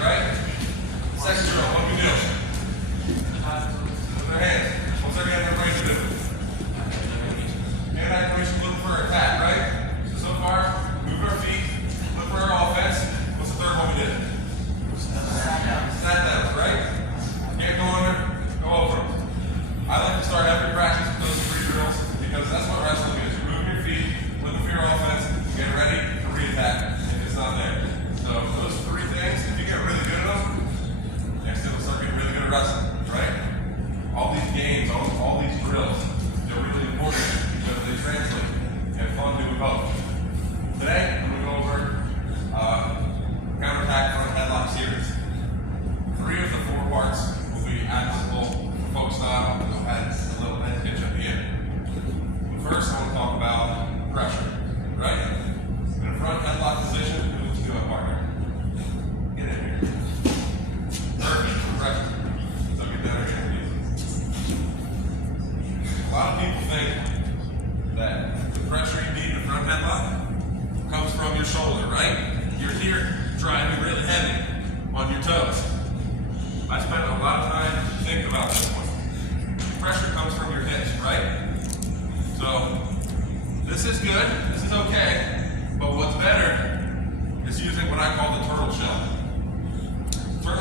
right? Second drill, what do we do? With their hands. What's their hand activation do? Hand activation looking for attack, right? So far, move our feet, look for our offense. What's the third one we did? Snap downs, right? Can't go under, go over them. I like to start every practice with those 3 drills because that's what wrestling is. You're moving your feet, looking for your offense, get ready to re-attack if it's not there. So those 3 things, if you get really good at them, next thing will start getting really good at wrestling, right? All these games, all these drills, they're really important because they translate and fun to do both. Today, I'm going to go over counterattack front headlock series. 3 of the 4 parts will be applicable for folk style. We'll add a little head pitch at the end. But first, I want to talk about pressure, right? In a front headlock position, move to a partner. Get in here. Perfect. Pressure. So get down here, please. A lot of people think that the pressure you need in a front headlock comes from your shoulder, right? You're here driving really heavy on your toes. I spent a lot of time thinking about this one. Pressure comes from your hips, right? So this is good, this is okay, but what's better is using what I call the turtle shell.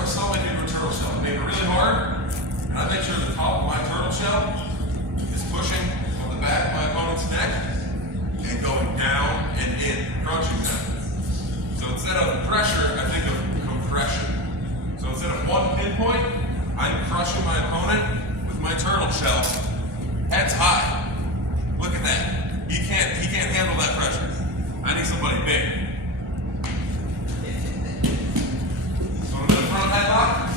Some I do a turtle shell. I make it really hard, and I make sure the top of my turtle shell is pushing on the back of my opponent's neck and going down and in, crunching them. So instead of pressure, I think of compression. So instead of one pinpoint, I'm crushing my opponent with my turtle shell. Head's high. Look at that. He can't handle that pressure. I need somebody big. So in the front headlock,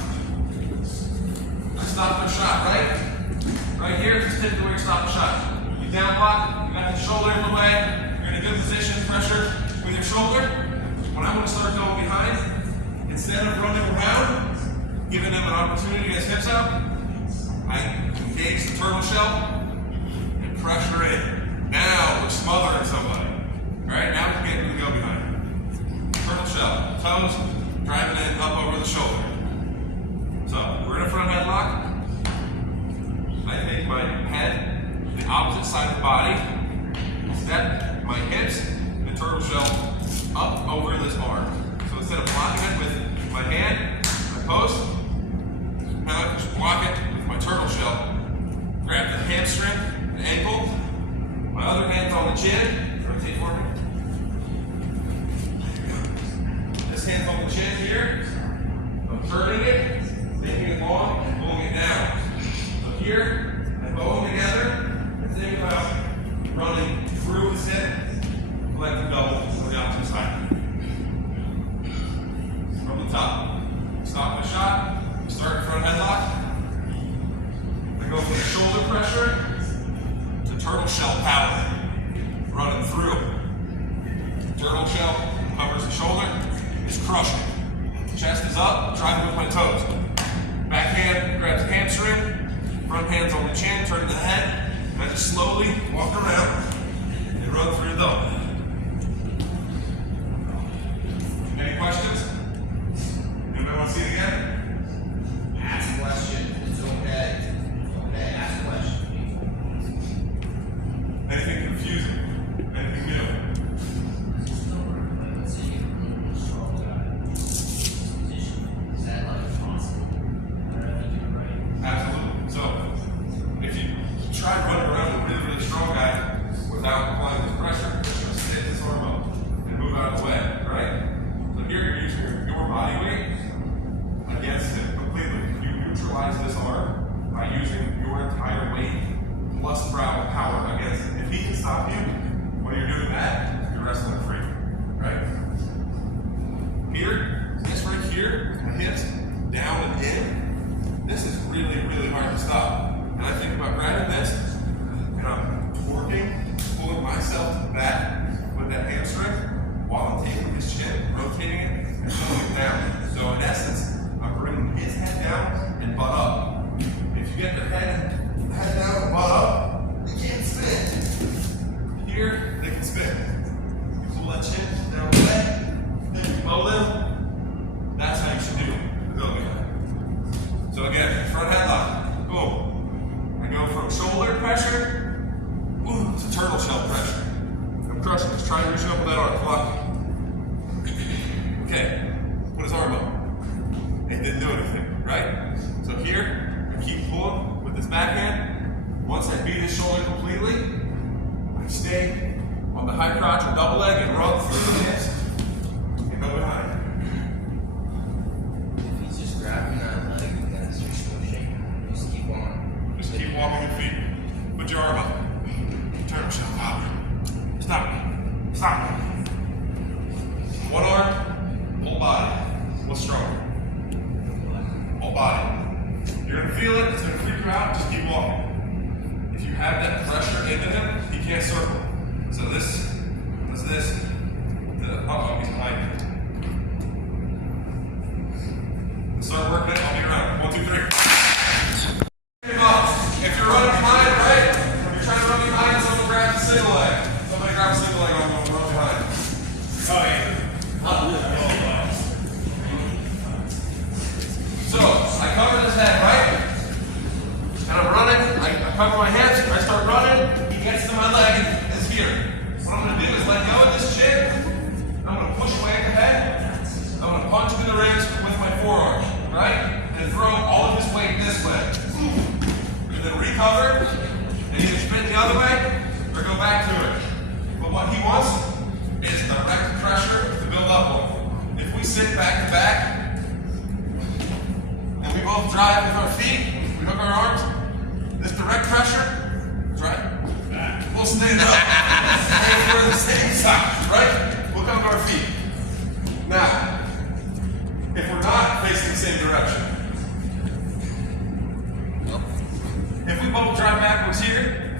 I stop the shot, right? Right here is typically where you stop the shot. You down block, you got the shoulder in the way, you're in a good position, pressure with your shoulder. When I want to start going behind, instead of running around, giving them an opportunity to get his hips out, I engage the turtle shell and pressure in. Now we're smothering somebody. Alright, now we can get really go behind. Turtle shell, toes, driving in up over the shoulder. So we're in a front headlock. I take my head to the opposite side of the body, step my hips, and the turtle shell up over this arm. So instead of blocking it with my hand, my post, now I just block it with my turtle shell. Grab the hamstring, the ankle, my other hand's on the chin. Rotate for me. This hand's on the chin here. I'm turning it, making it long, and pulling it down. So here, I bow them together, and think about running through the sit, collective double to the opposite side. From the top, stop the shot, start front headlock. I go from the shoulder pressure to turtle shell power, running through. Turtle shell covers the shoulder, is crushing. Chest is up, driving with my toes. Back hand grabs the hamstring, front hand's on the chin, turning the head, and I just slowly walk around and run through the double. Any questions? Anybody want to see it again? Ask a question. It's okay. Okay, ask a question. Anything confusing? Anything new? Is that like constant? I don't know if you do it right. Absolutely. So, if you try running around with a really, really strong guy without applying this pressure, it's going to stick this arm up and move out of the way, right? So here you're using your body weight against it completely. You neutralize this arm by using your entire weight plus power against it. If he can stop you when you're doing that, you're wrestling free, right? Here, this right here, my hips down and in, this is really, really hard to stop. And I think about grabbing this, and I'm torquing, pulling myself back with that hamstring while I'm taking his chin, rotating it, and pulling it down. So in essence, I'm bringing his head down and butt up. If you get the head down and butt up, they can't spin. Here, they can spin. You pull that chin down the way, then you bow them. That's how you should do it. Start working it. I'll be around. 1, 2, 3. If you're running behind, right? You're trying to run behind, someone grabs a single leg. Somebody grabs a single leg, I'm going to run behind. Oh, yeah. So, I cover this head, right? And I'm running, I cover my hands, I start running, he gets to my leg and is here. What I'm going to do is let go of this chin, I'm going to push away at the head, I'm going to punch him in the ribs with my forearm, right? And throw all of his weight this way. And then recover, and either spin the other way, or go back to it. But what he wants is direct pressure to build up on. If we sit back to back, and we both drive with our feet, we hook our arms, this direct pressure, right? We'll stand up. And we're the same side, right? We'll come to our feet. Now, if we're not facing the same direction, if we both drive backwards here,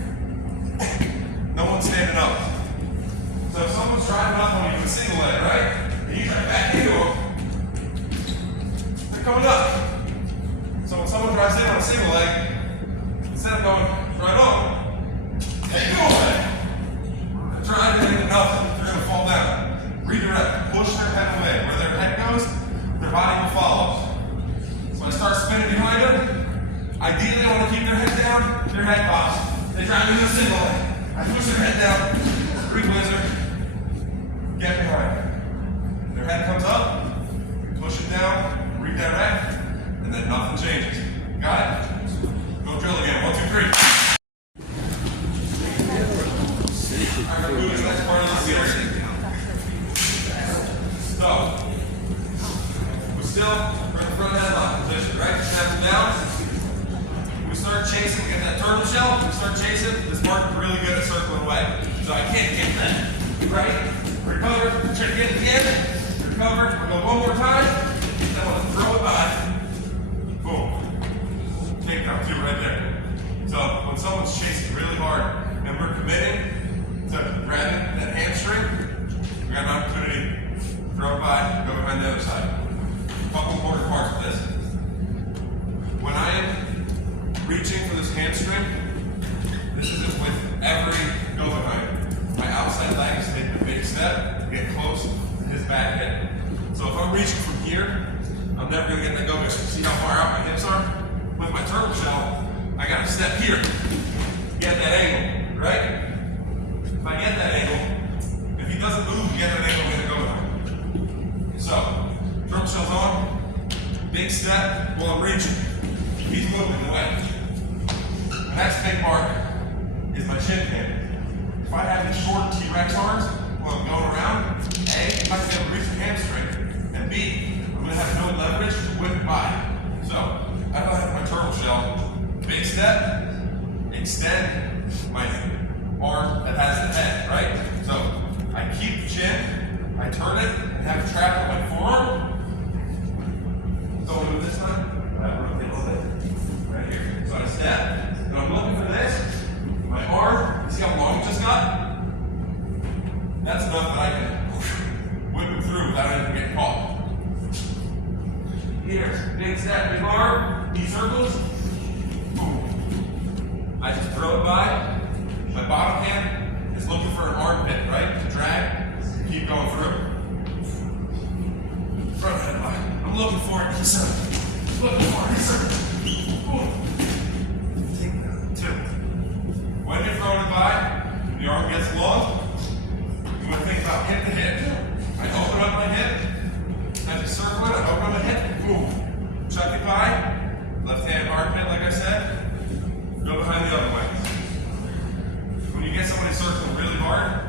no one's standing up. So if someone's driving up on you with a single leg, right? And you drive back into them, they're coming up. So when someone drives in on a single leg, instead of going right on, they go away. They're driving into nothing. They're going to fall down. Redirect. Push their head away. Where their head goes, their body will follow. So I start spinning behind them. Ideally, I want to keep their head down, their head pops. They drive into a single leg. I push their head down, re-blizzard, get behind. Their head comes up, push it down, redirect, and then nothing changes. Got it? Go drill again. 1, 2, 3. Alright, we're moving to the next part of the series. So, we're still in the front headlock position, right? Snap down. We start chasing, we get that turtle shell, we start chasing, this mark is really good at circling away. So I can't get that. Right? Recover, try to get it again. Recover, we'll go one more time. Then we'll throw it by. Boom. Takedown, two right there. So when someone's chasing really hard and we're committing to grabbing that hamstring, we got an opportunity to throw it by, go behind the other side. A couple important parts of this. When I am reaching for this hamstring, this is with every go behind. My outside leg is taking a big step to get close to his back hip. So if I'm reaching from here, I'm never going to get that go behind. See how far out my hips are? With my turtle shell, I got to step here, get that angle, right? If I get that angle, if he doesn't move, get that angle, I'm going to go behind. So, turtle shell's on, big step while I'm reaching. He's moving away. The next big part is my chin pin. If I have these short T-Rex arms while I'm going around, A, I'm not going to be able to reach the hamstring, and B, I'm going to have no leverage to whip it by. So, I don't have my turtle shell. Big step, extend my arm that has the head, right? So, I keep the chin, I turn it, and have it trapped on my forearm. Don't move this time, but I rotate a little bit. Right here. So I step, and I'm looking for this. My arm, you see how long it just got? That's enough that I can whip it through without even getting caught. Here, big step, big arm, knee circles. Boom. I just throw it by. My bottom hand is looking for an armpit, right? To drag, keep going through. Front head line. I'm looking for it, yes sir. Looking for it, yes sir. Two. When you're throwing it by, the arm gets long. You want to think about hip to hip. I open up my hip. As you circle it, I open up my hip. Boom. Chuck it by. Left hand armpit, like I said. Go behind the other way. When you get somebody circling really hard,